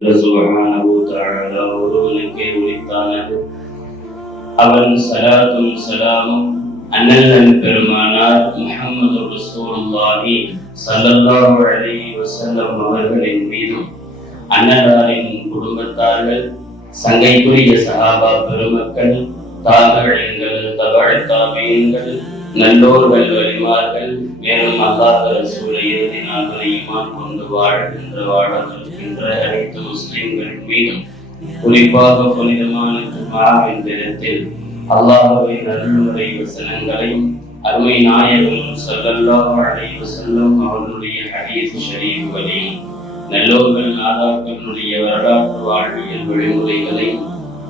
சுப்ஹானஹு தஆலா ஒருவனுக்கே உரித்தானது. அவன் ஸலாத்தும் ஸலாமும் அண்ணல் பெருமானார் முஹம்மது ரசூலுல்லாஹி ஸல்லல்லாஹு அலைஹி வஸல்லம் அவர்களின் மீதும், அன்னலாரின் குடும்பத்தார்கள், சங்கைக்குரிய சஹாபா பெருமக்கள், தாபிஈன்கள், தபஅ தாபிஈன்கள், நல்லோர்கள், வலிமார்கள், மேலும் அல்லாஹ் ரசூலை இறுதி நாட்களை ஈமான் கொண்டு வாழ்கின்ற அனைத்து முஸ்லிம்களின் மீதும், குறிப்பாக புனிதமான ஜும்ஆவின் தினத்தில் அல்லாஹ்வின் அருள்முறை வசனங்களையும் அருமை நாயகம் ஸல்லல்லாஹு அலைஹி வஸல்லம் அவர்களுடைய ஹதீஸ் ஷரீஃப்களையும் நல்லோர்கள் நாதாக்களுடைய வரலாற்று வாழ்வியல் வழிமுறைகளையும்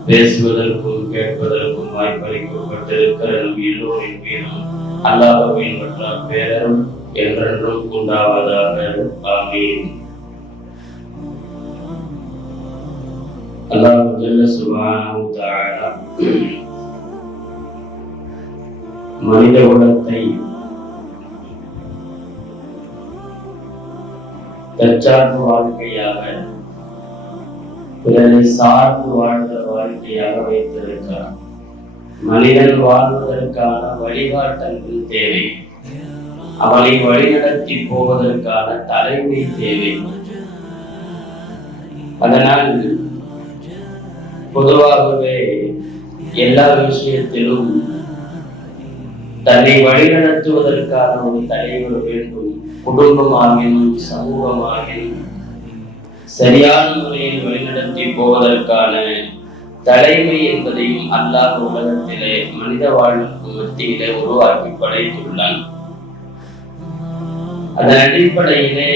பேசுவதற்கும் கேட்பதற்கும் வாய்ப்பளிக்கப்பட்டிருக்கிற நம் எல்லோரின் மீதும் அல்லாஹ்வின் பேரருள் என்றென்றும் உண்டாவதாக. ஆமீன். அல்லாஹ் ஜல்ல சுப்ஹானஹு தஆலா மனித குலத்தை தற்சார்பு வாழ்க்கையாக, பிறரை சார்ந்து வாழ்ந்த வாழ்க்கையாக வைத்திருக்கிறார். மனிதன் வாழ்வதற்கான வழிகாட்டல்கள் தேவை, அவனை வழிநடத்தி போவதற்கான தலைமை தேவை. அதனால் பொதுவாகவே எல்லா விஷயத்திலும் தன்னை வழிநடத்துவதற்கான ஒரு தலைவர் வேண்டும். குடும்பமாகினும் சமூகமாகினும் சரியான முறையில் வழிநடத்தி போவதற்கான தலைமை என்பதையும் அல்லாஹ் உலகத்திலே மனித வாழ்வுக்கு மத்தியிலே உருவாக்கி படைத்துள்ளான். அதன் அடிப்படையிலே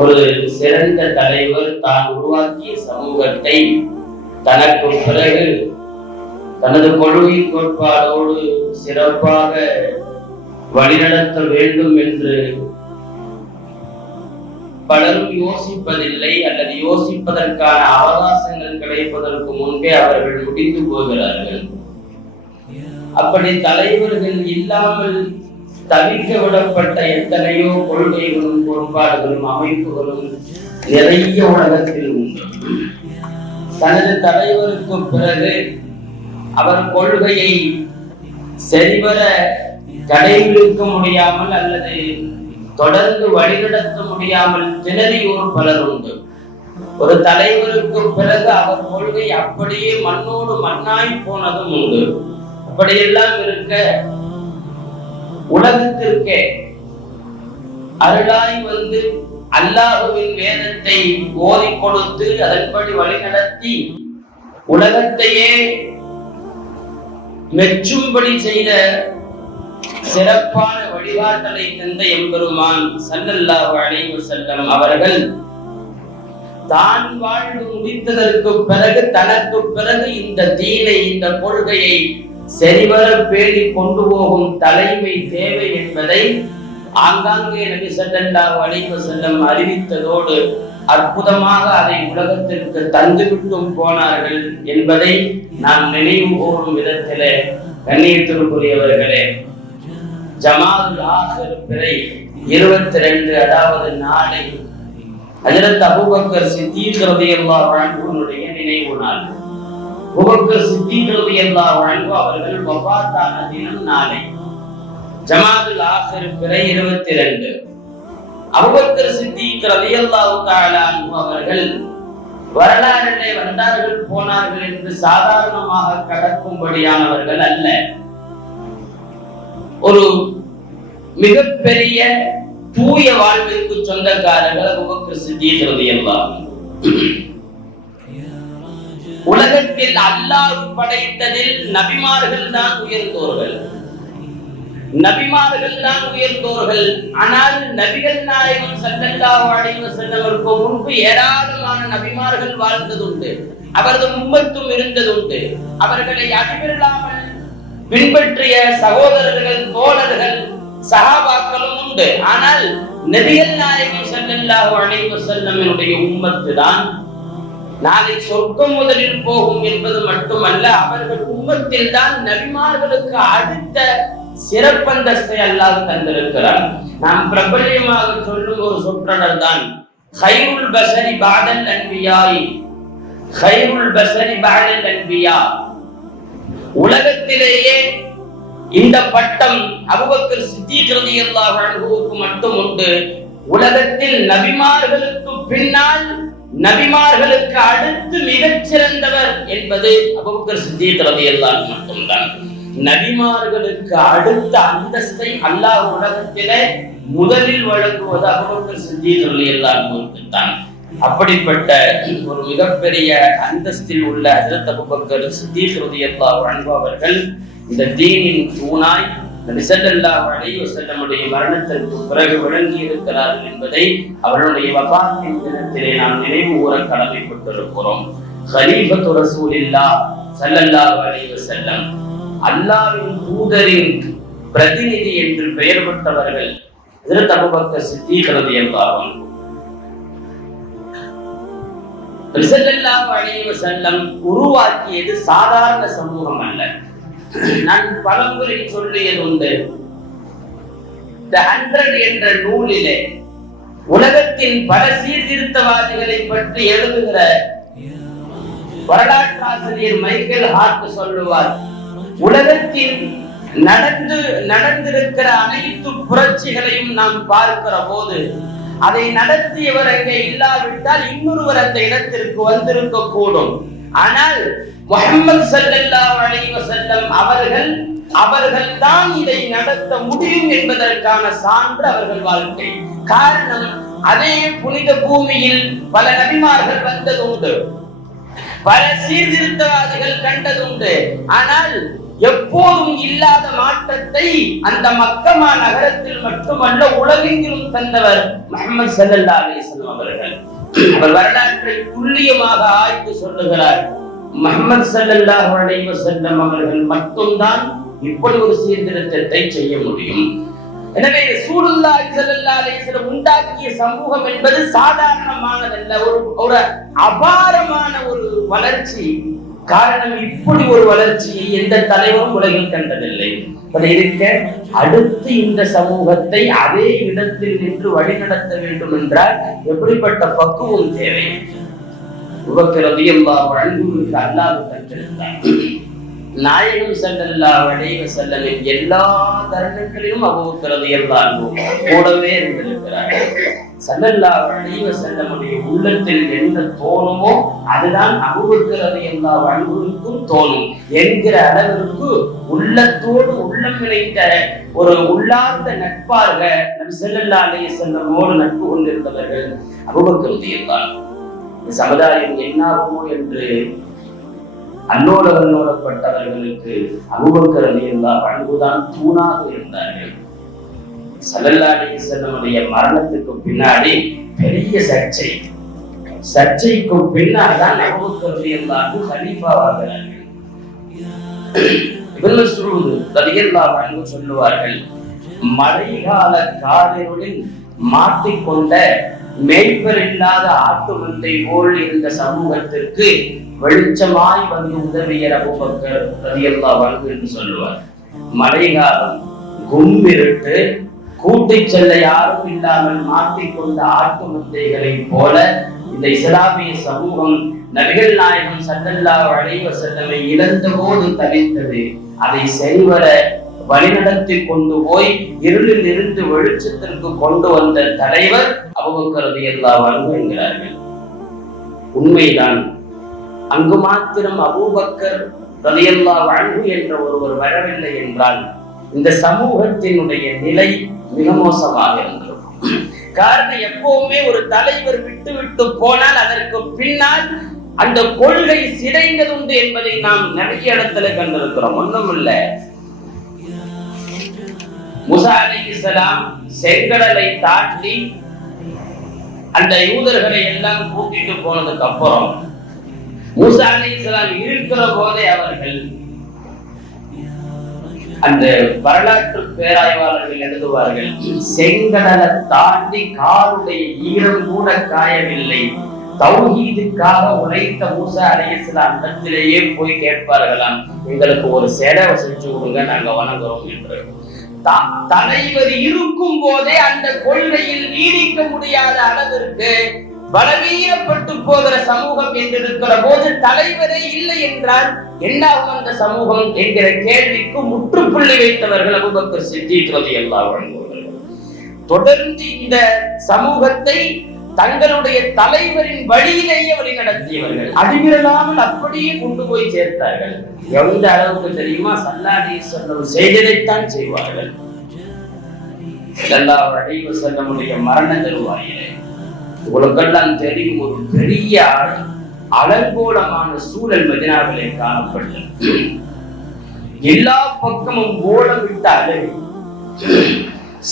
ஒரு சிறந்த தலைவர் தான் உருவாக்கிய சமூகத்தை தனக்கு பிறகு தனது கொள்கை கோட்பாடோடு சிறப்பாக வழிநடத்த வேண்டும் என்று பலரும் யோசிப்பதில்லை, அல்லது யோசிப்பதற்கான அவகாசங்கள் கிடைப்பதற்கு முன்பே அவர்கள் முடிந்து போகிறார்கள். அப்படி தலைவர்கள் இல்லாமல் தவிர்க்க விடப்பட்ட எத்தனையோ கொள்கைகளும் கோட்பாடுகளும் அமைப்புகளும் நிறைய உலகத்தில் உண்டு. தனது தலைவருக்கு பிறகு அவர் கொள்கையை சரிவர கடைபிடிக்க முடியாமல் அல்லது தொடர்ந்து வழிநடத்த முடியாமல் திணறியோர் பலர் உண்டு. ஒரு தலைவருக்கு பிறகு அவர் கொள்கை அப்படியே மண்ணோடு மண்ணாய் போனதும் உண்டு. அப்படியெல்லாம் இருக்க உலகத்திற்கே அருளாய் வந்து அல்லாஹ்வின் வேதத்தை ஓதி கொடுத்து அதன்படி வழிநடத்தி உலகத்தையே மெச்சும்படி செய்த சிறப்பான வழிகாட்டலை தந்த எம்பெருமான் ஸல்லல்லாஹு அலைஹி வஸல்லம் அவர்கள் தான் வாழ்ந்து முடித்ததற்கு பிறகு தனக்கு பிறகு இந்த தீனை, இந்த கொள்கையை சரிவர பேணி கொண்டு போகும் தலைமை தேவை என்பதை ஆங்காங்கே நபி ஸல்லல்லாஹு அலைஹி வஸல்லம் அறிவித்ததோடு அற்புதமாக அதை உலகத்திற்கு தந்துவிட்டும் போனார்கள் என்பதை நாம் நினைவு கூறும் விதத்திலே, கண்ணியத்திற்குரியவர்களே, ஜமாதுல் ஆஹிர் பிறை 22, அதாவது நாளை ஹஜ்ரத் அபூபக்கர் சித்தீக் ரலியல்லாஹு அன்ஹுவுடைய நினைவு நாள். அபூபக்கர் சித்தீக் ரலியல்லாஹு அன்ஹு அவர்கள் வஃபாத்தான தினம் நாளை. ஜமாதுல் ஆஹிர் பிறை 22. அபூபக்கர் சித்தீக் ரலியல்லாஹு தஆலா அன்ஹு அவர்கள் வரலாற்றிலே வந்தார்கள் போனார்கள் என்று சாதாரணமாக கடக்கும்படியானவர்கள் அல்ல. ஒரு மிகப்பெரிய தூய வாழ்விற்கு சொந்தக்காரர்கள் அபூபக்கர் சித்தீக் ரலியல்லாஹு அன்ஹு. உலகத்தில் அல்லாஹ் படைத்ததில் நபிமார்கள் தான் உயர்ந்தோர்கள், நபிமார்கள் தான் உயர்ந்தோர்கள். ஆனால் நபிகள் நாயகம் ஸல்லல்லாஹு அலைஹி வஸல்லமருக்கு முன்பு ஏராளமான நபிமார்கள் வாழ்ந்ததுண்டு, அவரது உம்மத்தும் இருந்ததுண்டு. அவர்களை அடிவில்லாமல் பின்பற்றிய சகோதரர்கள், தோழர்கள், சஹாபாக்களும் உண்டு. ஆனால் நபிகள் நாயகம் ஸல்லல்லாஹு அலைஹி வஸல்லமினுடைய உம்மத்து தான் நாளை சொர்க்கம் முதலில் போகும் என்பது மட்டுமல்ல, அவர்கள் உம்மத்தில் தான் நபிமார்களுக்கு அடுத்த சிறப்பந்தஸ்தை அல்லாஹ் தந்திருக்கிறார். நாம் பிரபல்யமாக சொல்லும் ஒரு சொற்றொடர் தான், خيرுல் பஸரி பஅதல் அன்பியாய், خيرுல் பஸரி பஅதல் அன்பியா. உலகத்திலேயே இந்த பட்டம் அபூபக்கர் சித்தீக் ரலியல்லாஹு அன்ஹுவுக்கு மட்டும் உண்டு. உலகத்தில் நபிமார்களுக்கு பின்னால், நபிமார்களுக்கு அடுத்து மிகச் சிறந்தவர் என்பது அபூபக்கர் சித்தீக் ரலியல்லாஹு அன்ஹு மட்டும்தான். நபிமார்களுக்கு அடுத்த அந்தஸ்தை அல்லாஹ் உலகத்திலே முதலில் வழங்குவது அபூபக்கர் சித்தீக் ரலியல்லாஹு அன்ஹுவுக்கு தான். அப்படிப்பட்ட ஒரு மிகப்பெரிய அந்தஸ்தில் உள்ள ஹஜ்ரத் அபூபக்கர் சித்தீக் ரலியல்லாஹு அன்ஹு அவர்கள் இந்த தீனின் தூணாய் நபி ஸல்லல்லாஹு அலைஹி வஸல்லமுடைய மரணத்திற்கு பிறகு விளங்கி இருக்கிறார்கள் என்பதை அவருடைய வஃபாத்தின் தினத்திலே நாம் நினைவு கூற கடமைப்பட்டிருக்கிறோம். கலீஃபத்து ரசூலில்லாஹ் ஸல்லல்லாஹு அலைஹி வஸல்லம், அல்லாஹ்வின் தூதரின் பிரதிநிதி என்று பெயர் பெற்றவர்கள் ஹஜ்ரத் அபூபக்கர் சித்தீக் ரலியல்லாஹு அன்ஹு. நபி ஸல்லல்லாஹு அலைஹி வஸல்லம் உருவாக்கியது சாதாரண சமூகம் அல்ல. நான் பலமுறை சொல்லியது உண்டு. தி 100 என்ற நூலிலே உலகத்தின் பல சீர்திருத்தவாதிகளை பற்றி எழுதுகிற வரலாற்றாசிரியர் மைக்கேல் ஹார்ட் சொல்லுவார், உலகத்தில் நடந்திருக்கிற அனைத்து புரட்சிகளையும் நாம் பார்க்கிற போது அதை நடத்தியவர் அங்கே இல்லாவிட்டால் இன்னொருவர் அந்த இடத்திற்கு வந்திருக்க கூடும். ஆனால் முஹம்மது ஸல்லல்லாஹு அலைஹி வஸல்லம் அவர்கள் தான் இதை நடத்த முடியும் என்பதற்கான சான்று அவர்கள் வாழ்க்கை. காரணம், அதே புனித பூமியில் பல நபிமார்கள் வந்ததுண்டு, பல சீர்திருத்தவாதிகள் கண்டதுண்டு. ஆனால் எப்போதும் இல்லாத மாற்றத்தை அந்த மக்கமா நகரத்தில் மட்டுமல்ல உலகெங்கிலும் தந்தவர் முஹம்மது ஸல்லல்லாஹு அலைஹி வஸல்லம் அவர்கள். அவர் வரலாற்றை துல்லியமாக ஆய்ந்து சொல்லுகிறார். முஹம்மது ஸல்லல்லாஹு அலைஹி வஸல்லம் அவர்கள் மட்டும்தான் இப்படி ஒரு சீர்திருத்தத்தை செய்ய முடியும். எனவே ரசூலுல்லாஹி ஸல்லல்லாஹு அலைஹி வஸல்லம் உண்டாக்கிய சமூகம் என்பது சாதாரணமானதல்ல, ஒரு அபாரமான ஒரு வளர்ச்சி. காரணம், இப்படி ஒரு வளர்ச்சியை எந்த தலைவரும் உலகில் கண்டதில்லை. இருக்க அடுத்து இந்த சமூகத்தை அதே இடத்தில் நின்று வழிநடத்த வேண்டும் என்றால் எப்படிப்பட்ட பக்குவம் தேவை? அபூபக்கர் ரலியல்லாஹு அன்ஹு அல்லாஹ் கண்டிருந்தார். நாயகம் ஸல்லல்லாஹு அலைஹி வஸல்லம் எல்லா தருணங்களிலும் அபூபக்கர் ரலியல்லாஹு அன்ஹு கூடவே இருந்திருக்கிறார். ஸல்லல்லாஹு அலைஹி வஸல்லமுடைய உள்ளத்தில் என்ன தோணுமோ அதுதான் அபூபக்கர் ரலியல்லாஹு அன்ஹுவுக்கும் தோணும் என்கிற அளவிற்கு உள்ளத்தோடு உள்ளம் இணைந்த ஒரு உள்ளார்ந்த நட்பாக நபி ஸல்லல்லாஹு அலைஹி வஸல்லமோடு நட்பு கொண்டிருந்தவர்கள் அபூபக்கர் ரலியல்லாஹு அன்ஹு. சமுதாயம் என்னாகுமோ என்று அல்லோலப்பட்டவர்களுக்கு அபூபக்கர் ரலியல்லாஹு அன்ஹு தான் தூணாக இருந்தார்கள். ஸல்லல்லாஹு அலைஹி வஸல்லமுடைய மரணத்துக்கு பின்னாடி பெரிய சர்ச்சைக்கு பின்னால் தான் அபூபக்கர் ரலியல்லாஹு அன்ஹு கலீஃபாவாகிறார்கள். இப்னு மஸ்ஊத் ரலியல்லாஹு அன்ஹு சொல்லுவார்கள், மழைக்கால காரிருளில் மாட்டிக்கொண்ட மேய்ப்பர் இல்லாத ஆட்டு மந்தை போல் இருந்த சமூகத்திற்கு வெளிச்சமாய் வந்து உதவியர் அபூபக்கர் ரலியல்லாஹு அன்ஹு என்று சொல்லுவார். மழைக்காலம், கும்பிருட்டு, கூட்டிச் செல்ல யாரும் இல்லாமல் மாட்டிக்கொண்ட ஆட்டு மந்தைகளை போல இந்த இஸ்லாமிய சமூகம் நபிகள் நாயகம் ஸல்லல்லாஹு அலைஹி வஸல்லம் இழந்த போது தவித்தது. அதை சரிவர வழிநடத்தி கொண்டு போய் இருளில் இருந்து வெளிச்சத்திற்கு கொண்டு வந்த தலைவர் அபூபக்கர் ரலியல்லாஹு அன்ஹு என்கிறார்கள். உண்மைதான். அங்கு மாத்திரம் அபூபக்கர் ரலியல்லாஹு அன்ஹு என்ற ஒருவர் வரவில்லை என்றால் இந்த சமூகத்தினுடைய நிலை மிக மோசமாக இருந்திருக்கும். காரணம், எப்பவுமே ஒரு தலைவர் விட்டு போனால் அதற்கு பின்னால் அந்த கொள்கை சிதைந்தது உண்டு என்பதை நாம் நிறைய இடத்துல கண்டிருக்கிறோம். ஒண்ணும் இல்ல, மூசா அலைஹிஸ்ஸலாம் செங்கடலை தாண்டி அந்த யூதர்களை எல்லாம் கூட்டிட்டு போனதுக்கு அப்புறம் மூசா அலைஹிஸ்ஸலாம் இருக்கிற போதே அவர்கள், அந்த வரலாற்று பேராய்வாளர்கள் எழுதுவார்கள், செங்கடலை தாண்டி காலுடைய ஈரம் கூட காயவில்லை. தௌஹீதுக்காக உழைத்த மூசா அலைஹிஸ்ஸலாம் இடத்திலேயே போய் கேட்பார்களாம், எங்களுக்கு ஒரு சேவை செஞ்சு கொடுங்க, நாங்க வணங்குறோம் என்று. தலைவர் இருக்கும் போதே அந்த கொள்கையில் நீடிக்க முடியாத அளவிற்கு பலவீனப்பட்டு போகிற சமூகம் என்றிருக்கிற போது தலைவரே இல்லை என்றால் என்னாகும் அந்த சமூகம் என்கிற கேள்விக்கு முற்றுப்புள்ளி வைத்தவர்கள் அபூபக்கர் சித்தீக் ரலியல்லாஹு அன்ஹு. தொடர்ந்து இந்த சமூகத்தை தங்களுடைய தலைவரின் வழியிலேயே வழி நடத்தியவர்கள், அடிவிரலாமல் அப்படியே கொண்டு போய் சேர்த்தார்கள். எந்த அளவுக்கு தெரியுமா? ஸல்லல்லாஹு அலைஹி வஸல்லம் செய்ததைத்தான் செய்வார்கள். ஸல்லல்லாஹு அலைஹி வஸல்லமுடைய மரண தருவாயிலே உங்களுக்கெல்லாம் தெரியும், ஒரு பெரிய அலங்கோலமான சூழல் மதீனாவிலே காணப்பட்டது. எல்லா பக்கமும் ஓலம் விட்டார்கள்.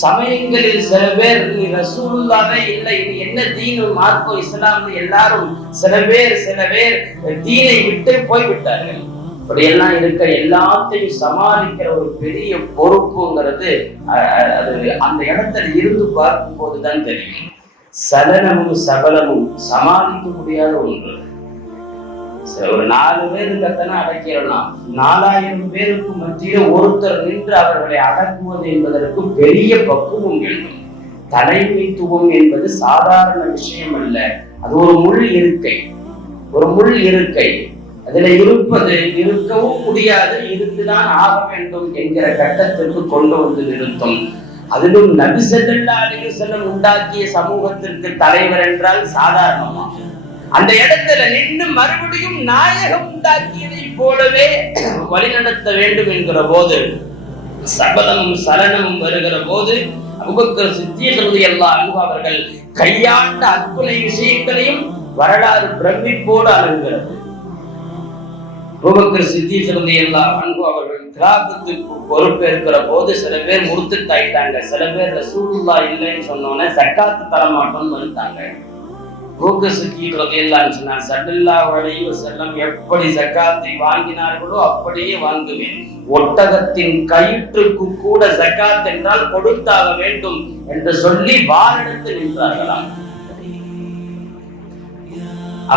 சமயங்களில் சில பேர் நீ ரசூலுல்லாஹ்வே இல்லை, இது என்ன தீனு மார்க்கம் இஸ்லாம், எல்லாரும் சில பேர் தீனை விட்டு போய்விட்டார்கள். அப்படியெல்லாம் இருக்க எல்லாத்தையும் சமாளிக்கிற ஒரு பெரிய பொறுப்புங்கிறது அது அந்த இடத்துல இருந்து பார்க்கும் போதுதான் தெரியும். சலனமும் சபலமும் சமாளிக்க முடியாத ஒன்று. ஒரு 4 பேர் கத்தனை அடக்கிடலாம், 4000 பேருக்கு மத்தியில ஒருத்தர் நின்று அவர்களை அடக்குவது என்பதற்கு பெரிய பக்குவம் வேண்டும். தலைமைத்துவம் என்பது சாதாரண விஷயம் அல்ல. அது ஒரு முள் இருக்கை. அதுல இருக்கவும் முடியாது, இருந்துதான் ஆக வேண்டும் என்கிற கட்டத்திற்கு கொண்டு வந்து நிறுத்தும். அதிலும் நபி ஸல்லல்லாஹு அலைஹி வஸல்லம் உண்டாக்கிய சமூகத்திற்கு தலைவர் என்றால் சாதாரணமா அந்த இடத்துல நின்று மறுபடியும் நாயகம் உண்டாக்கியதை போலவே வழிநடத்த வேண்டும் என்கிற போது, சபலமும் சலனமும் வருகிற போது அபூபக்கர் சித்தீக் ரலியல்லாஹு அன்ஹு அவர்கள் கையாண்ட அத்துணை விஷயங்களையும் வரலாறு பிரமிப்போடு அணுகிறது. அபூபக்கர் சித்தீக் ரலியல்லாஹு அன்ஹு அவர்கள் கிலாபத்துக்கு பொறுப்பேற்கிற போது சில பேர் முர்த்தத்தாயிட்டாங்க. சில பேர் ரசூலுல்லாஹ் இல்லைன்னு சொன்னோன்னே ஜக்காத்து தரமாட்டோம்னு வந்துட்டாங்க. அபூபக்கர் சித்தீக் ரலியல்லாஹு அன்ஹு சொன்னார், ஸல்லல்லாஹு அலைஹி வஸல்லம் எப்படி ஜக்காத்தை வாங்கினார்களோ அப்படியே வாங்குவேன். ஒட்டகத்தின் கயிற்றுக்கு கூட ஜக்காத் என்றால் கொடுத்தாக வேண்டும் என்று சொல்லி வாரெடுத்து நின்றார்களாம்.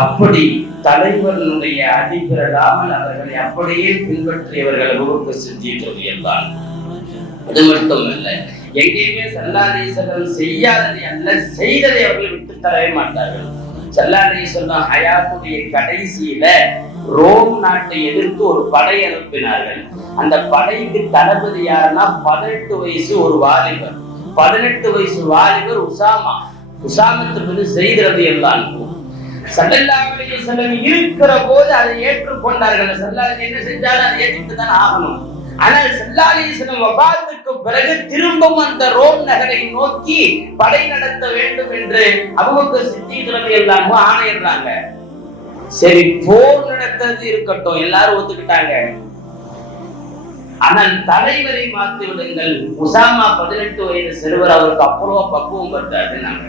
அப்படி தலைவர்களுடைய அடிபிரலாமல் அவர்களை அப்படியே பின்பற்றியவர்கள் அபூபக்கர் சித்தீக் ரலியல்லாஹு அன்ஹு. அது மட்டுமல்ல, எங்கேயுமே ஸல்லல்லாஹு அலைஹி வஸல்லம் செய்யாததை அல்ல, செய்ததை அவர்கள் விட்டு தரவே மாட்டார்கள். ஸல்லல்லாஹு அலைஹி வஸல்லம் ஹயாத்துடைய கடைசியில ரோம் நாட்டை எதிர்த்து ஒரு படை அனுப்பினார்கள். அந்த படைக்கு தளபதி யாருன்னா 18 வயசு ஒரு வாலிபர். 18 வயசு வாலிபர் உசாமத்து ஸைத் ரலியல்லாஹு அன்ஹு. ஸல்லல்லாஹு அலைஹி வஸல்லம் இருக்கிற போது அதை ஏற்றுக்கொண்டார்கள். ஸல்லல்லாஹு என்ன செஞ்சாலும் அதை ஏற்றுதான் ஆகணும். ஆனால் ஸல்லல்லாஹு அலைஹி வஸல்லம் வஃபாத்துக்கு பிறகு திரும்பவும் அந்த ரோம் நகரை நோக்கி படை நடத்த வேண்டும் என்று அபூபக்கர் சித்தீக் ரலியல்லாஹு அன்ஹு ஆணையிடுறாங்க. சரி, போர் நடத்துறது இருக்கட்டும், எல்லாரும் ஒத்துக்கிட்டாங்க. ஆனால் தலைவரை மாற்றி விடுங்கள். உசாமா 18 வயது சிறுவர், அவருக்கு அவ்வளவா பக்குவம் பட்டாருன்னாங்க.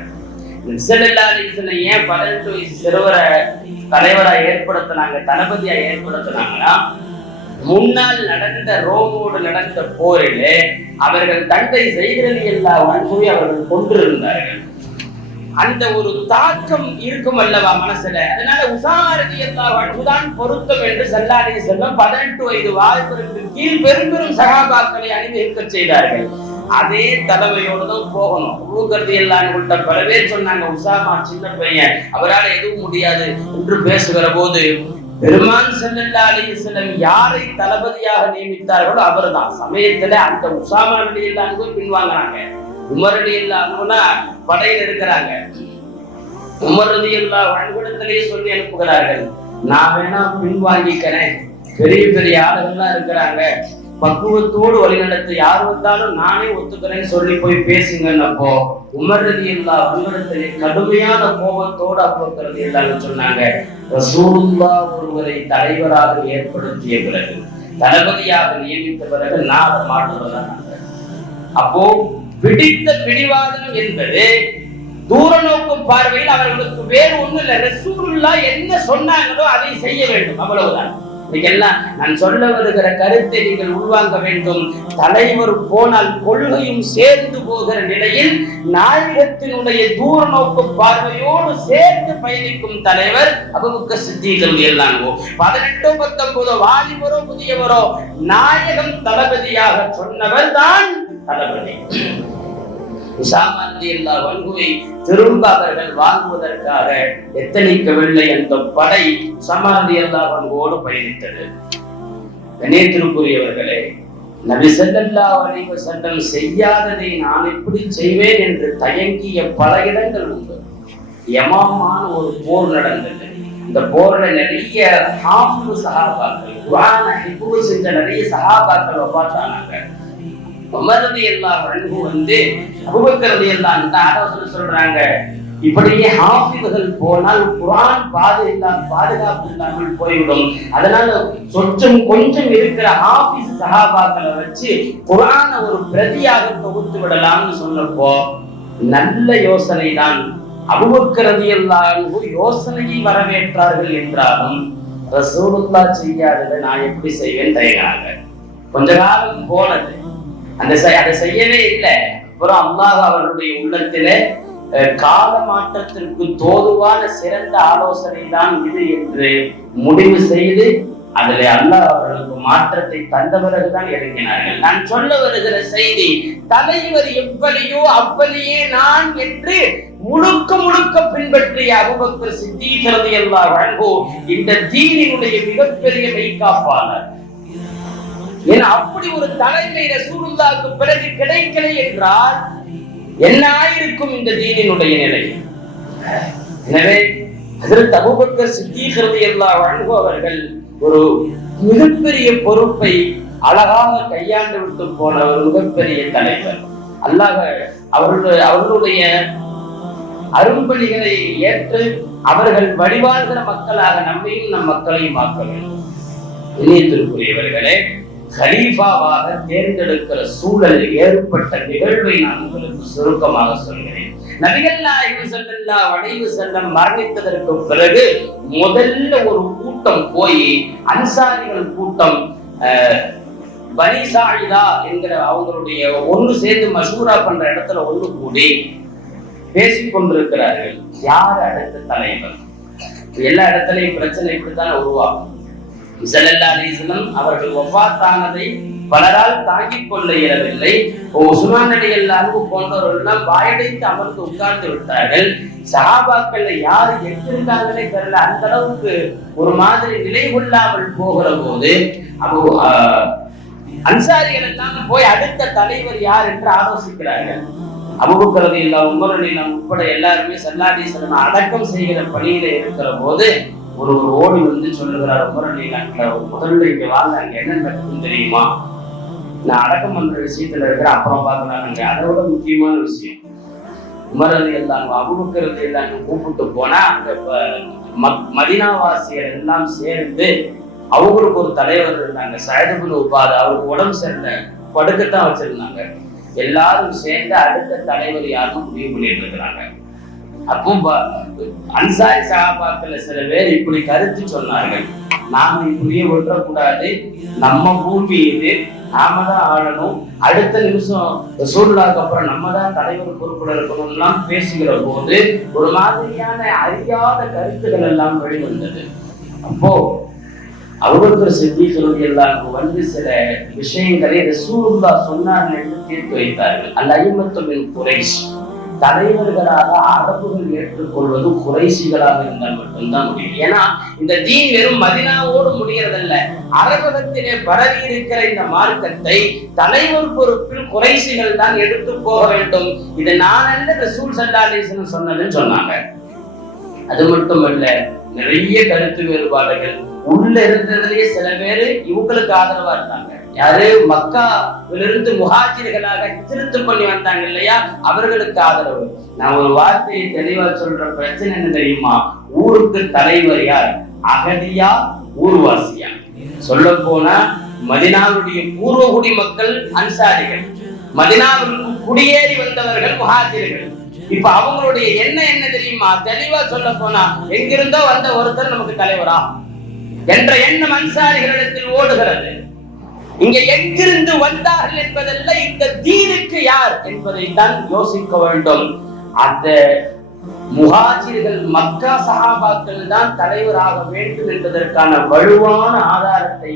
ஸல்லல்லாஹு அலைஹி வஸல்லம் ஏன் 18 வயசு சிறுவரை தலைவரா ஏற்படுத்தினாங்க, தளபதியா ஏற்படுத்தினாங்கன்னா, முன்னால் நடந்த ரோமோடு நடந்த போரிலே அவர்கள் தந்தை ஸைத் ரலியல்லாஹு அன்ஹு அவர்கள் கொன்றிருந்தார்கள். அந்த ஒரு தாக்கம் இருக்கும் அல்லவா மனசுல. அதனால உஸாமா ரலியல்லாஹு அன்ஹு தான் பொருத்தம் என்று ஸல்லல்லாஹு அலைஹி வஸல்லம் 18 வயது வாலிபருக்கு கீழ் பெரும் சஹாபாக்களை அணிவிக்க செய்தார்கள். அதே தலைமையோடு தான் போகணும். அபூபக்கர் ரலியல்லாஹு அன்ஹு பல பேர் சொன்னாங்க, உஸாமா சின்ன பையன், அவரால் எதுவும் முடியாது என்று பேசுகிற போது பெருமான் ஸல்லல்லாஹு அலைஹி வஸல்லம் யாரை தளபதியாக நியமித்தார்களோ அவர்தான். சமயத்துல அந்த உஸாமா ரலியல்லாஹு அன்ஹு பின்வாங்குறாங்க. உமர் ரலியல்லாஹு அன்ஹுனா படையில் இருக்கிறாங்க. உமர் ரலியல்லாஹு அன்ஹுவிடத்திலேயே சொல்லி அனுப்புகிறார்கள், நான் வேணா பின்வாங்கிக்கிறேன், பெரிய ஆளுகள்லாம் இருக்கிறாங்க, பக்குவத்தோடு வழிநடத்த யார் வந்தாலும் நானே ஒத்துக்கிறேன்னு சொல்லி போய் பேசுங்கன்னப்போ உமர் ரலியல்லாஹு அன்ஹு கடுமையான கோபத்தோடு அபூபக்கர் ரலியல்லாஹு அன்ஹு சொன்னாங்க, ரசூலுல்லாஹ் ஒருவரை தலைவராக ஏற்படுத்திய பிறகு, தளபதியாக நியமித்த பிறகு நான் அதை மாற்றுவதாக. அப்போ பிடித்த பிடிவாதம் என்பது தூர நோக்கும் பார்வையில் அவர்களுக்கு வேறு ஒண்ணு இல்லை. ரசூலுல்லாஹ் என்ன சொன்னாங்களோ அதை செய்ய வேண்டும், அவ்வளவுதான். இதெல்லாம் நான் சொல்ல வருகிற கருத்தை நீங்கள் உள்வாங்க வேண்டும். தலைவர் போனால் கொள்கையும் சேர்ந்து போகிற நிலையில் நாயகத்தினுடைய தூர நோக்கு பார்வையோடு சேர்ந்து பயணிக்கும் தலைவர் அபூபக்கர் சித்தீக் ரலியல்லாஹு அன்ஹு. 18 19 வாலிபரோ புதியவரோ நாயகம் தளபதியாக சொன்னவர் தான் தளபதி. உஸாமா ரலியல்லாஹு அன்ஹுவை திரும்ப அவர்கள் வாங்குவதற்காக எத்தனிக்கவில்லை. அந்த படை உஸாமா ரலியல்லாஹு அன்ஹுவோடு பயணித்தது. கண்ணியத்திற்குரியவர்களே, நபி ஸல்லல்லாஹு அலைஹி வஸல்லம் செய்யாததை நான் எப்படி செய்வேன் என்று தயங்கிய பல இடங்கள் உண்டு. யமாமான ஒரு போர் நடந்தது. இந்த போர்ல நிறைய ஹாஃபிஸ் சஹாபாக்கள், குர்ஆனை ஹிஃப்ஸ் செஞ்ச நிறைய சஹாபாக்கள் வஃபாத்தானாங்க. உமர் ரலியல்லாஹு அன்ஹு வந்து அபூபக்கர் ரலியல்லாஹு அன்ஹு ஆலோசனை சொல்றாங்க, இப்படியே ஹாஃபிஸ்கள் போனால் குர்ஆன் பாதுகாப்பு இல்லாமல் போய்விடும். அதனால கொஞ்சம் இருக்கிற ஹாஃபிஸ் சஹாபாக்களை வச்சு குர்ஆனை ஒரு பிரதியாக தொகுத்து விடலாம்னு சொன்னப்போ நல்ல யோசனை தான். அபூபக்கர் ரலியல்லாஹு அன்ஹு யோசனையை வரவேற்றார்கள் என்றாலும் ரசூலுல்லாஹ் செய்யாததை நான் எப்படி செய்வேன் தயங்கினாங்க. கொஞ்ச காலம் போனது, அதை செய்யவே இல்லை. அப்புறம் அல்லாஹ் அவர்களுடைய உள்ளத்திலே கால மாற்றத்திற்கு தோதுவான சிறந்த ஆலோசனை தான் இது என்று முடிவு செய்து அதில் அல்லாஹ் அவர்களுக்கு மாற்றத்தை தந்த பிறகுதான் இறங்கினார்கள். நான் சொல்ல வருகிற செய்தி, தலைவர் எப்படியோ அப்படியே நான் என்று முழுக்க பின்பற்றிய அபூபக்கர் சித்தீக் ரலியல்லாஹு அன்ஹு இந்த தீனினுடைய மிகப்பெரிய மெய்காப்பாளர். ஏன்னா அப்படி ஒரு தலைமை ரசூலுல்லாஹ்வுக்கு பிறகு கிடைக்கலை என்றால் என்ன ஆயிருக்கும் இந்த தீனினுடைய நிலை? எனவே ஹஜ்ரத் அபூபக்கர் சித்தீக் ரலியல்லாஹு அன்ஹு அவர்கள் ஒரு மிகப்பெரிய பொறுப்பை அழகாக கையாண்டு விட்டு போன ஒரு மிகப்பெரிய தலைவர். அல்லாஹ் அவர்களுடைய அரும்பணிகளை ஏற்று அவர்கள் வழிவாழ்கிற மக்களாக நம்மையும் நம் மக்களையும் ஆக்க வேண்டும். இணையத்திற்குரியவர்களே, கலீஃபாவாக தேர்ந்தெடுக்கிற சூழல் ஏற்பட்ட நிகழ்வை நான் உங்களுக்கு சுருக்கமாக சொல்கிறேன். நபிகள் நாயகம் ஸல்லல்லாஹு அலைஹி வஸல்லம் மரணித்ததற்கு பிறகு முதல்ல ஒரு கூட்டம் போய், அன்சாரிகள் கூட்டம் பனி சாயிதா என்கிற அவங்களுடைய ஒன்று சேர்ந்து மஷூரா பண்ற இடத்துல ஒன்று கூடி பேசிக் கொண்டிருக்கிறார்கள். யார் அடுத்த தலைவர்? எல்லா இடத்துலையும் பிரச்சனை இப்படித்தான் உருவாகும். ஸல்லல்லாஹு அலைஹி வஸல்லம் அவர்கள் வஃபாத்தானதை பலரால் தாங்கிக் கொள்ள இயலவில்லை. உஸ்மான் ரலியல்லாஹு அன்ஹு போன்றவர்கள் வாயடைத்து அமர்ந்து உட்கார்ந்து விட்டார்கள். சஹாபாக்கள் யார் எங்கிருந்தாங்களே தெரியல. அந்த அளவுக்கு ஒரு மாதிரி நிலை கொள்ளாமல் போகிற போது அன்சாரிகள் எல்லாம் போய் அடுத்த தலைவர் யார் என்று ஆலோசிக்கிறார்கள். அபூபக்கர் ரலியல்லாஹு அன்ஹு, உமர் ரலியல்லாஹு அன்ஹு உட்பட எல்லாருமே ஸல்லல்லாஹு அலைஹி வஸல்லம் அடக்கம் செய்கிற பணியில இருக்கிற போது ஒரு ஓடி வந்து சொல்லுகிறார், உமர் ரலியல்லாஹு அன்ஹு, முதல்ல இங்க வாங்க, அங்க என்ன நடக்குதுன்னு தெரியுமா? நான் அடக்கம் பண்ற விஷயத்துல இருக்கிறேன், அப்புறம் பார்க்கலாங்க. அதை விட முக்கியமான விஷயம், உமர் ரலியல்லாஹு அன்ஹு அபூபக்கர் ரலியல்லாஹு அன்ஹு கூப்பிட்டு போனா அந்த மதீனாவாசியர் எல்லாம் சேர்ந்து அவங்களுக்கு ஒரு தலைவர் இருந்தாங்க, சஅத் இப்னு உபாதா. அவருக்கு உடம்பு சரியில்லை, படுக்கத்தான் வச்சிருந்தாங்க. எல்லாரும் சேர்ந்து அடுத்த தலைவர் யாருன்னு முடிவு பண்ணிட்டு இருக்கிறாங்க. அப்போ அன்சாரி சஹாபாக்கள் சில பேர் இப்படி கருத்து சொன்னார்கள், நாம இப்படியே விட்டுறக்கூடாது, நம்ம பூமி இது, நாம தான் ஆளணும், அடுத்த நிமிஷம் ரசூலுல்லாஹ்க்கு அப்புறம் நம்ம தான் தலைவர் பொறுப்புல இருக்கணும்லாம் பேசுகிற போது ஒரு மாதிரியான அறியாத கருத்துக்கள் எல்லாம் வெளிவந்தது. அப்போ அபூபக்கர் சித்தீக் ரலியல்லாஹு அன்ஹு வந்து சில விஷயங்களை ரசூலுல்லாஹ் சொன்னார்கள் என்று தீர்த்து வைத்தார்கள். அல்-அய்மத்து மின் குரைஷ், தலைவர்களாக அரபுகள் ஏற்றுக்கொள்வது குறைஷிகளாக இருந்தால் மட்டும்தான் முடியும். ஏன்னா இந்த தீன் வெறும் மதீனாவோடு முடியறதல்ல, அரபகத்திலே பரவி இருக்கிற இந்த மார்க்கத்தை தலைவர் பொறுப்பில் குறைஷிகள் தான் எடுத்து போக வேண்டும். இது நான் அல்ல, ரசூல் ஸல்லல்லாஹு அலைஹி வஸல்லம் சொன்னதுன்னு சொன்னாங்க. அது மட்டுமல்ல, நிறைய கருத்து வேறுபாடுகள் உள்ள இருந்ததுலயே சில பேரு இவங்களுக்கு ஆதரவா இருந்தாங்க. யாரு? மக்காவிலிருந்து முஹாஜிர்களாக ஹிஜ்ரத் பண்ணி வந்தாங்க இல்லையா, அவர்களுக்கு ஆதரவு. நான் ஒரு வார்த்தையை தெளிவா சொல்ற, பிரச்சனை என்ன தெரியுமா? ஊருக்கு தலைவர் யார்? அகதியா ஊர்வாசியா? சொல்ல போனா மதீனாவுடைய பூர்வகுடி மக்கள் அன்சாரிகள், மதீனாவிற்கு குடியேறி வந்தவர்கள் முஹாஜிர்கள். இப்ப அவங்களுடைய எண்ணம் என்ன தெரியுமா? தெளிவா சொல்ல போனா, எங்கிருந்தோ வந்த ஒருத்தர் நமக்கு தலைவரா என்ற எண்ணம் அன்சாரிகளிடத்தில் ஓடுகிறது. இங்க எங்கிருந்து வந்தார்கள் என்பதல்ல, இந்த தீனுக்கு யார் என்பதை தான் யோசிக்க வேண்டும். அந்த முஹாஜிர்கள் மக்கா சஹாபாக்கள் தான் தலைவராக வேண்டும் என்பதற்கான வலுவான ஆதாரத்தை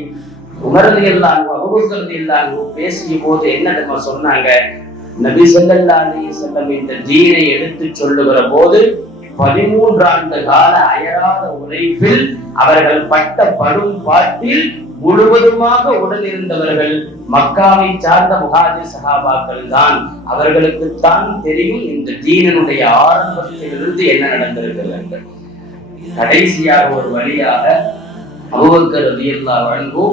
உமர் ரலியல்லாஹு அன்ஹு, அபூபக்கர் ரலியல்லாஹு அன்ஹு பேசிய போது என்ன சொன்னாங்க? நபி ஸல்லல்லாஹு அலைஹி வஸல்லம் இந்த தீனை எடுத்து சொல்லுகிற போது 13 ஆண்டு கால அயராத உழைப்பில் அவர்கள் பட்ட படும் பாட்டில் முழுவதுமாக உடன் இருந்தவர்கள் மக்காவை சார்ந்த முஹாஜிர் சஹாபாக்கள் தான். அவர்களுக்குத்தான் தெரியும் இந்த தீனினுடைய ஆரம்பத்திலிருந்து என்ன நடந்திருக்கிறது. கடைசியாக ஒரு வழியாக அபூபக்கர் ரலியல்லாஹு அன்ஹு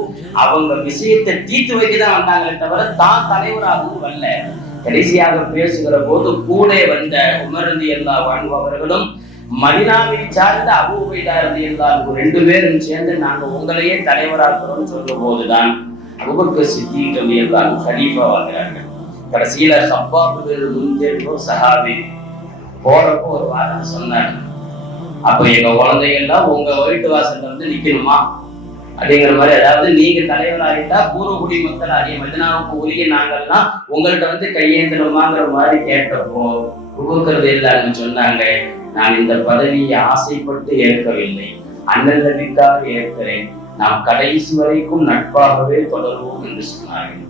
அவங்க விஷயத்தை தீர்த்து வைக்கதான் வந்தாங்களே தவிர தான் தலைவராகவும் வரல. கடைசியாக பேசுகிற போது கூட வந்த உமர் ரலியல்லாஹு அன்ஹு அவர்களும் மதீனாவை சார்ந்த அபூ உபைதா ரலியல்லாஹு அன்ஹு 2 பேரும் சேர்ந்து நாங்க உங்களையே தலைவராக்குறோம்னு சொல்லும் போதுதான் அபூபக்கர் சித்தீக் ரலியல்லாஹு அன்ஹு கலீஃபா ஆகிறார்கள். கடைசியில கப்பாப் பின் முன்திர் சஹாபி போறப்போ ஒரு வார்த்தை சொன்னார், அப்ப எங்க குழந்தைகள்லாம் உங்க வீட்டு வாசல்ல வந்து நிக்கணுமா அப்படிங்கிற மாதிரி, அதாவது நீங்க தலைவராகிட்டா பூர்வகுடி மக்கள் அறிய மதினாவுக்கு உரிய நாங்கள்லாம் உங்கள்கிட்ட வந்து கையேந்தணுமாங்கிற மாதிரி கேட்டப்போ அபூபக்கர் ரலியல்லாஹு அன்ஹு சொன்னாங்க, நான் இந்த பதவியை ஆசைப்பட்டு ஏற்கவில்லை, அண்ணன் நபிக்காக ஏற்கிறேன், நாம் கடைசி வரைக்கும் நட்பாகவே தொடருவோம் என்று சொன்னார்கள்.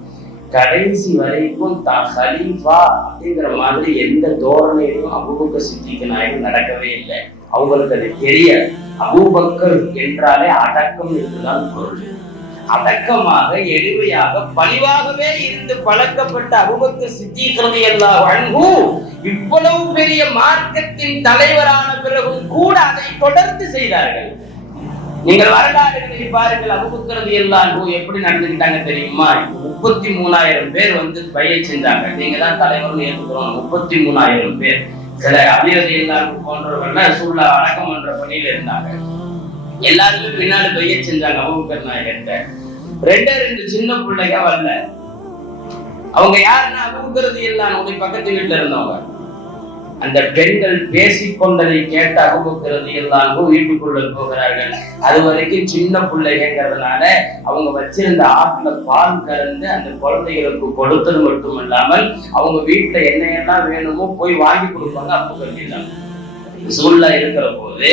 கடைசி வரைக்கும் தான் ஹலீஃபா அப்படிங்கிற மாதிரி எந்த தோரணையிலும் அபூபக்கர் சித்திக் நாயகம் நடக்கவே இல்லை. அவங்களுக்கு அது தெரியாது. அபூபக்கர் என்றாலே அடக்கம் என்றுதான் பொருள். அடக்கமாக எளிமையாக பணிவாகவே இருந்து பழக்கப்பட்ட அபூபக்கர் சித்தீக் ரலியல்லாஹு அன்ஹு இவ்வளவு பெரிய மார்க்கத்தின் தலைவரான பிறகும் கூட அதை தொடர்ந்து செய்தார்கள். நீங்கள் வரலாறுகளை பாருங்கள், அபூபக்கர் ரலியல்லாஹு அன்ஹு எப்படி நடந்துக்கிட்டாங்க தெரியுமா? 33,000 பேர் வந்து பையச் செஞ்சாங்க. நீங்க தான் தலைவர்னு ஏற்றுக்கிறோம். 33,000 பேர். சில அலி ரலியல்லாஹு அன்ஹு போன்றவர்கள் ரசூலுல்லாஹ் அடக்கம் பண்ற பணியில இருந்தாங்க. எல்லாருமே பின்னாடி பையச் செஞ்சாங்க அபூபக்கர் நாயகத்தை. 2 சின்ன பிள்ளைங்க வரல. அவங்க யாருன்னா அபூபக்கர் ரலியல்லாஹு அன்ஹு பக்கத்து வீட்டுல இருந்தவங்க. அந்த பெண்கள் பேசிக்கொண்டதை கேட்ட அபூபக்கர் ரலியல்லாஹு அன்ஹு வீட்டுக்குள்ள போகிறார்கள். அது வரைக்கும் சின்ன பிள்ளைங்கிறதுனால அவங்க வச்சிருந்த ஆட்டுல பால் கறந்து அந்த குழந்தைகளுக்கு கொடுத்தது மட்டுமல்லாமல் அவங்க வீட்டுல என்னெல்லாம் வேணுமோ போய் வாங்கி கொடுப்பாங்க. அபூபக்கர் ரலியல்லாஹு அன்ஹு சூழ்நிலை இருக்கிற போது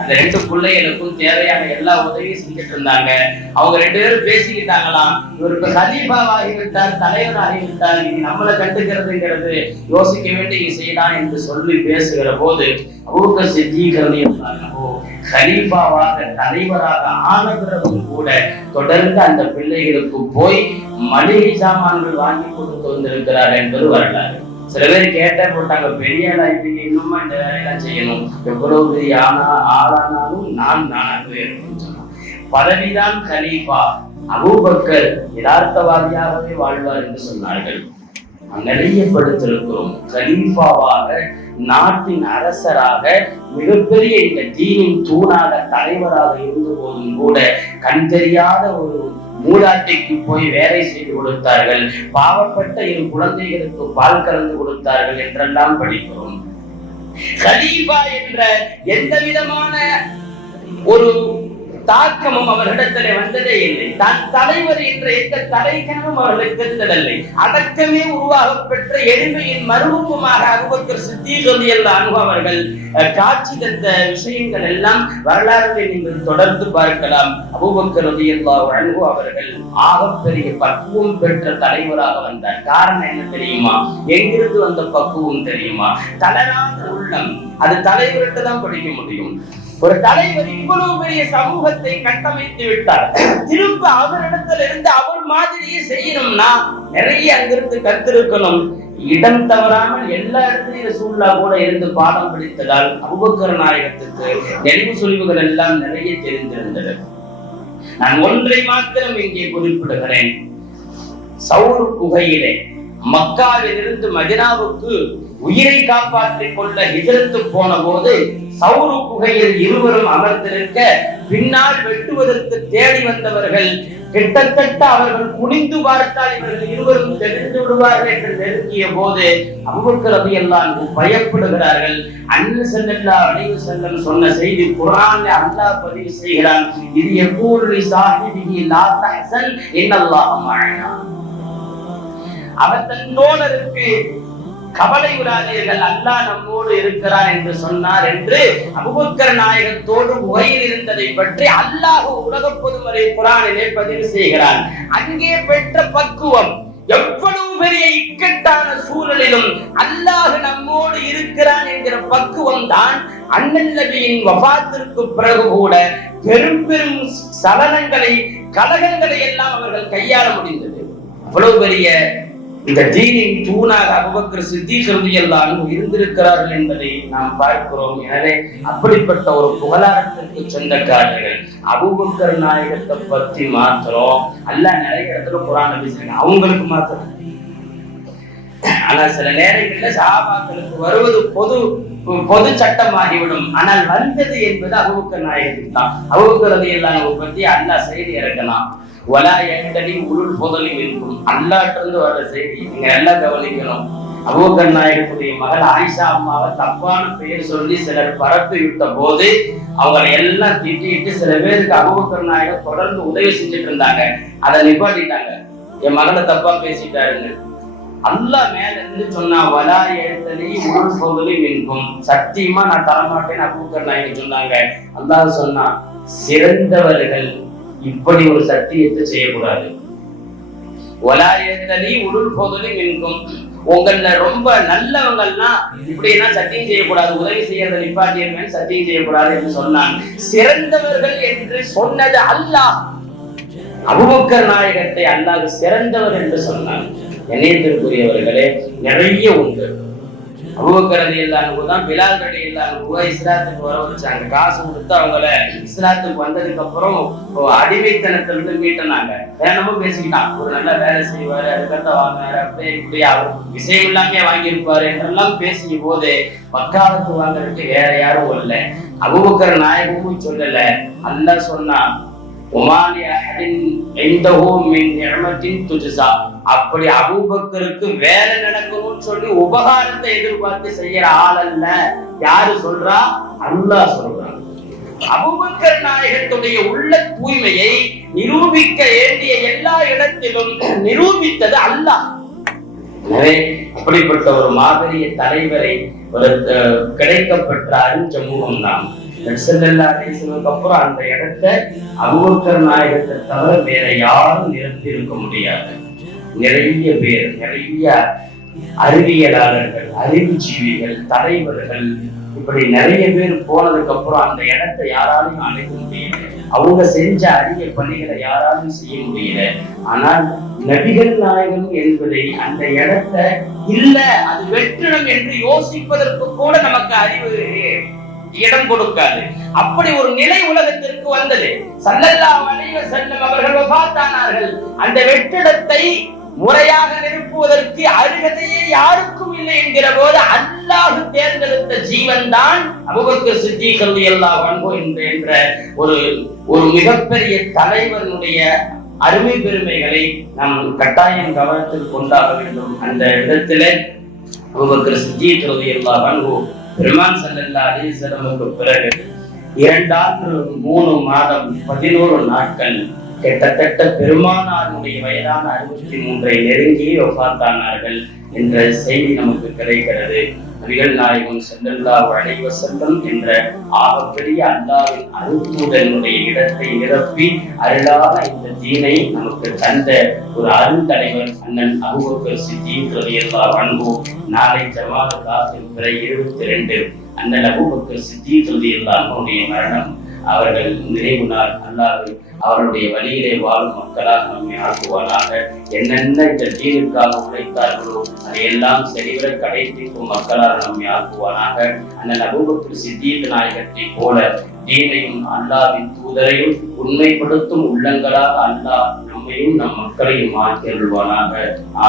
அந்த 2 பிள்ளைகளுக்கும் தேவையான எல்லா உதவியும் செஞ்சுட்டு இருந்தாங்க. அவங்க 2 பேரும் பேசிக்கிட்டாங்களாம், இவருக்கு ஹலீஃபாவாகிவிட்டார், தலைவர் ஆகிவிட்டார், இது நம்மளை கண்டுக்கிறதுங்கிறது யோசிக்க வேண்டிய செய்யலாம் என்று சொல்லி பேசுகிற போது அபூபக்கர் சித்தீக் ரலியல்லாஹு அன்ஹு ஹலீஃபாவாக தலைவராக ஆன பிறகும் கூட தொடர்ந்து அந்த பிள்ளைகளுக்கு போய் மளிகை சாமான்கள் வாங்கி கொடுத்து வந்திருக்கிறார் என்பது வரலாறு. சில பேர் கேட்ட போட்டாங்க, பெரிய இன்னுமா இந்த வேலையெல்லாம் செய்யணும், எவ்வளவு பெரிய ஆளானாலும் நானாகவே இருக்குன்னு சொன்னான். பதவிதான் கலீஃபா. அபூபக்கர் யதார்த்தவாதியாகவே வாழ்வார் என்று சொன்னார்கள். நிலையப்படுத்திருக்கிறோம். கலீஃபாவாக, நாட்டின் அரசராக, மிகப்பெரிய இந்த தீனின் தூணாக, தலைவராக இருந்த போதும் கூட கண் தெரியாத ஒரு மூதாட்டிக்கு போய் வேலை செய்து கொடுத்தார்கள். பாவப்பட்ட 2 குழந்தைகளுக்கு பால் கலந்து கொடுத்தார்கள் என்றெல்லாம் படிக்கிறோம். கலீஃபா என்ற எந்த விதமான ஒரு தாக்கமும் அவர்களிடத்திலே வந்ததே இல்லை. தான் தலைவர் என்ற எந்த தலைக்கணமும் அவர்களுக்கு இருந்ததில்லை. அடக்கமே உருவாக பெற்ற எளிமையின் மறுரூபமாக அபூபக்கர் சித்தீக் ரலியல்லாஹு அன்ஹு அவர்கள் காட்சி தந்த விஷயங்கள் எல்லாம் வரலாறுகளை நீங்கள் தொடர்ந்து பார்க்கலாம். அபூபக்கர் ரலியல்லாஹு அன்ஹு அவர்கள் ஆகப்பெரிய பக்குவம் பெற்ற தலைவராக வந்தார். காரணம் என்ன தெரியுமா? எங்கிருந்து வந்த பக்குவம் தெரியுமா? தளராத உள்ளம். அது தலைவர்கிட்ட தான் படிக்க முடியும். ஒரு தலைவர் இவ்வளவு பெரிய சமூகத்தை கட்டமைத்து விட்டார். திரும்ப அவரிடத்துல இருந்து அவர் மாதிரியே செய்யணும்னா நிறைய அங்கிருந்து கத்திருக்கணும். இடம் தவறாமல் எல்லா இடத்துலயும் சூழ்நிலை கூட இருந்து பாடம் படித்ததால் அபூபக்கர் நாயகத்துக்கு நெறிவு சொலிவுகள் எல்லாம் நிறைய தெரிந்திருந்தது. நான் ஒன்றை மாத்திரம் இங்கே குறிப்பிடுகிறேன். சௌர் குகையிலே மக்காவிலிருந்து மதீனாவுக்கு உயிரை காப்பாற்றிக் கொள்ள ஹிஜ்ரத்து போன போது சௌரு குகையில் இருவரும் அமர்ந்திருக்க பின்னால் வெட்டுவதற்கு தேடி வந்தவர்கள் கிட்டத்தட்ட அவர்கள் குனிந்து பார்த்தால் இவர்கள் இருவரும் தெரிந்து விடுவார்கள் என்று நெருங்கிய போது அபூபக்கர் ரலியல்லாஹு அன்ஹு பயப்படுகிறார்கள். அன்ஹு ஸல்லல்லாஹு அலைஹி வஸல்லம் சொன்ன செய்தி குர்ஆனில் அல்லாஹ் பதிவு செய்கிறான், இது யகூலு ஸாஹிபிஹி லா தஹ்சன் இன்னல்லாஹ மஅனா. அவர் தன் தோழருக்கு கவலை விடாதீர்கள், அல்லாஹ் நம்மோடு இருக்கிறான் என்று சொன்னார் என்று அபூபக்கர் நாயகத்தோடு உரையில் இருந்ததை பற்றி அல்லாஹ் உலக பொதுமறை குர்ஆனிலே பதிவு செய்கிறான். அங்கே பெற்ற பக்குவம் எவ்வளவு பெரிய இக்கட்டான சூழலிலும் அல்லாஹ் நம்மோடு இருக்கிறான் என்கிற பக்குவம் தான் அண்ணன் நபியின் வஃபாத்திற்கு பிறகு கூட பெரும் பெரும் சலனங்களை கலகங்களை எல்லாம் அவர்கள் கையாள முடிந்தது. அவ்வளவு பெரிய இந்த தீனின் தூணாக அபூபக்கர் சித்தீக் ரலியல்லாஹு அன்ஹு இருந்திருக்கிறார்கள் என்பதை நாம் பார்க்கிறோம். எனவே அப்படிப்பட்ட ஒரு புகழாரத்திற்கு சொந்தக்காரர்கள் அபூபக்கர் நாயகத்தை பற்றி மாத்திரம் அல்லாஹ் நிறைய இடத்துல குர்ஆன்ல பேசுறாங்க, அவங்களுக்கு மாத்திரம். ஆனா சில நேரங்களில் சஹாபாக்களுக்கு வருவது பொது சட்டமாகிவிடும். ஆனால் வந்தது என்பது அபூபக்கர் நாயகத்துக்கு தான். அபூபக்கர் ரலியல்லாஹு அன்ஹு பற்றி அல்லாஹ் செய்தி இறக்கலாம். வலா எந்தடி உருள் பொதலும் இருக்கும் அல்லாட்டிருந்து வர்ற செய்தி நீங்க நல்லா கவனிக்கணும். அபூபக்கர் நாயகத்துடைய மகள் ஆயிஷா அம்மாவை தப்பான பெயர் சொல்லி சிலர் பரப்பி விட்ட போது அவங்களை எல்லாம் திட்டிட்டு சில பேருக்கு அபூபக்கர் நாயகம் தொடர்ந்து உதவி செஞ்சுட்டு இருந்தாங்க. அதை நிப்பாட்டிட்டாங்க. என் மகளை தப்பா பேசிட்டாருன்னு அல்லாஹ் மேல இருந்து சொன்னா, வலா எந்தடி உருள் பொதலும் இருக்கும், சத்தியமா நான் தரமாட்டேன்னு அபூபக்கர் நாயகம் சொன்னாங்க. அல்லாஹ் சொன்னா, சிறந்தவர்கள் இப்படி ஒரு சத்தியத்தை செய்யக்கூடாது. உங்கள ரொம்ப நல்லவங்கன்னா இப்படி எல்லாம் சத்தியம் செய்யக்கூடாது, உதவி செய்யறத நிப்பாட்டியர்கள் சத்தியம் செய்யக்கூடாது என்று சொன்னாங்க. சிறந்தவர்கள் என்று சொன்னது அல்லாஹ். அபூபக்கர் நாயகத்தை அல்லாஹ் சிறந்தவர் என்று சொன்னாங்க. இணையத்திற்குரியவர்களே நிறைய உண்டு. அபூபக்கர் ரலியல்லாஹு அன்ஹு தான் பிலால் ரலியல்லாஹு அன்ஹு இஸ்லாத்துக்கு வர வச்சாங்க. காசு கொடுத்து அவங்கள இஸ்லாத்துக்கு வந்ததுக்கு அப்புறம் அடிமைத்தனத்திலிருந்து மீட்டினாங்க. என்னமோ பேசிக்கிட்டான், ஒரு நல்ல வேலை செய்வாரு, அதுக்கத்த வாங்கினாரு, அப்படியே இப்படி அவர் விஷயம் இல்லாமே வாங்கியிருப்பாரு என்றெல்லாம் பேசிய போது வக்காலத்து வாங்குறதுக்கு வேற யாரும் இல்லை. அபூபக்கர் நாயகமும் சொல்லல, அல்லாஹ் சொன்னா அப்படி அபூபக்கருக்கு வேலை நடக்கணும்னு சொல்லி உபகாரத்தை எதிர்பார்த்து செய்யற ஆள் அல்ல. யாரு சொல்றா? அல்லாஹ் சொல்றான். அபூபக்கர் நாயகத்துடைய உள்ள தூய்மையை நிரூபிக்க வேண்டிய எல்லா இடத்திலும் நிரூபித்தது அல்லாஹ். அப்படிப்பட்ட ஒரு மாபெரிய தலைவரை ஒரு கிடைக்கப்பட்ட அருஞ்சமூகம் தான். அப்புறம் அந்த இடத்தை அபூபக்கர் நாயகத்தை தவிர வேற யாரும் நிரப்பி இருக்க முடியாது. நிறைய பேர், நிறைய அறிவியலாளர்கள், அறிவுஜீவிகள், தலைவர்கள், இப்படி நிறைய பேர் போனதுக்கு அப்புறம் அந்த இடத்தை யாராலும் அழைக்க முடியல. அவங்க செஞ்ச அரிய பணிகளை யாராலும் செய்ய முடியல. ஆனால் நபிகள் நாயகம் என்பதை அந்த இடத்தை இல்ல அது வெற்றிடம் என்று யோசிப்பதற்கு கூட நமக்கு அறிவு இடம் கொடுக்காது. அப்படி ஒரு நிலை உலகத்திற்கு வந்தது. ஸல்லல்லாஹு அலைஹி வஸல்லம் அவர்கள் வஃபாத்தானார்கள். அந்த வெற்றிடத்தை முறையாக நிரப்புவதற்கு அருகதையே யாருக்கும் இல்லை என்கிற போது அல்லாஹ் தேர்ந்தெடுத்த ஜீவன் தான் அபூபக்கர் சித்தீக் ரலியல்லாஹு அன்ஹு என்ற ஒரு மிகப்பெரிய தலைவனுடைய அருமை பெருமைகளை நாம் கட்டாயம் கவனத்தில் கொண்டாட வேண்டும். அந்த இடத்திலே அபூபக்கர் சித்தீக் ரலியல்லாஹு அன்ஹு பெருமான் ஸல்லல்லாஹு அலைஹி வஸல்லமுக்கு பிறகு 2 ஆண்டு 3 மாதம் 11 நாட்கள் கிட்டத்தட்ட பெருமானாருடைய வயதான 63 நெருங்கி வஃபாத்தானார்கள் என்ற செய்தி நமக்கு கிடைக்கிறது. நபிகள் நாயகம் ஸல்லல்லாஹு அலைஹி வஸல்லம் என்ற ஆகப்பெரிய அல்லாஹ்வின் அருட்தூதனுடைய இடத்தை நிரப்பி அருளான இந்த தீனை நமக்கு தந்த ஒரு அருந்தலைவர் அண்ணன் அபூபக்கர் சித்தீக் ரலியல்லாஹு அன்ஹு நாளை ஜமாஅத் ஆகிர் பிறை 22 அண்ணன் அபூபக்கர் சித்தீக் ரலியல்லாஹு அன்ஹுடைய மரணம் அவர்கள் நினைவு நாள். அல்லாஹ் அவருடைய வழியிலே வாழும் மக்களாக நம்மை ஆக்குவானாக. என்னென்ன இந்த தீனுக்காக உழைத்தார்களோ அதையெல்லாம் சரிவர கடைபிடிக்கும் மக்களாக நம்மை ஆக்குவானாக. அண்ணன் அபூபக்கர் சித்தீக் நாயகத்தை போல தீனையும் அல்லாஹ்வின் தூதரையும் உண்மைப்படுத்தும் உள்ளங்களாக அல்லாஹ் நம்மையும் நம் மக்களையும் ஆக்கி அருள்வானாக.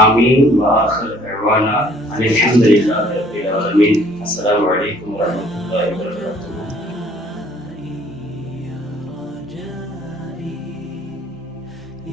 ஆமீன். வாஹிர் தஅவானா அல்ஹம்துலில்லாஹி ரப்பில் ஆலமீன். அஸ்ஸலாமு அலைக்கும் வரஹ்மத்துல்லாஹி வபரகாத்துஹு.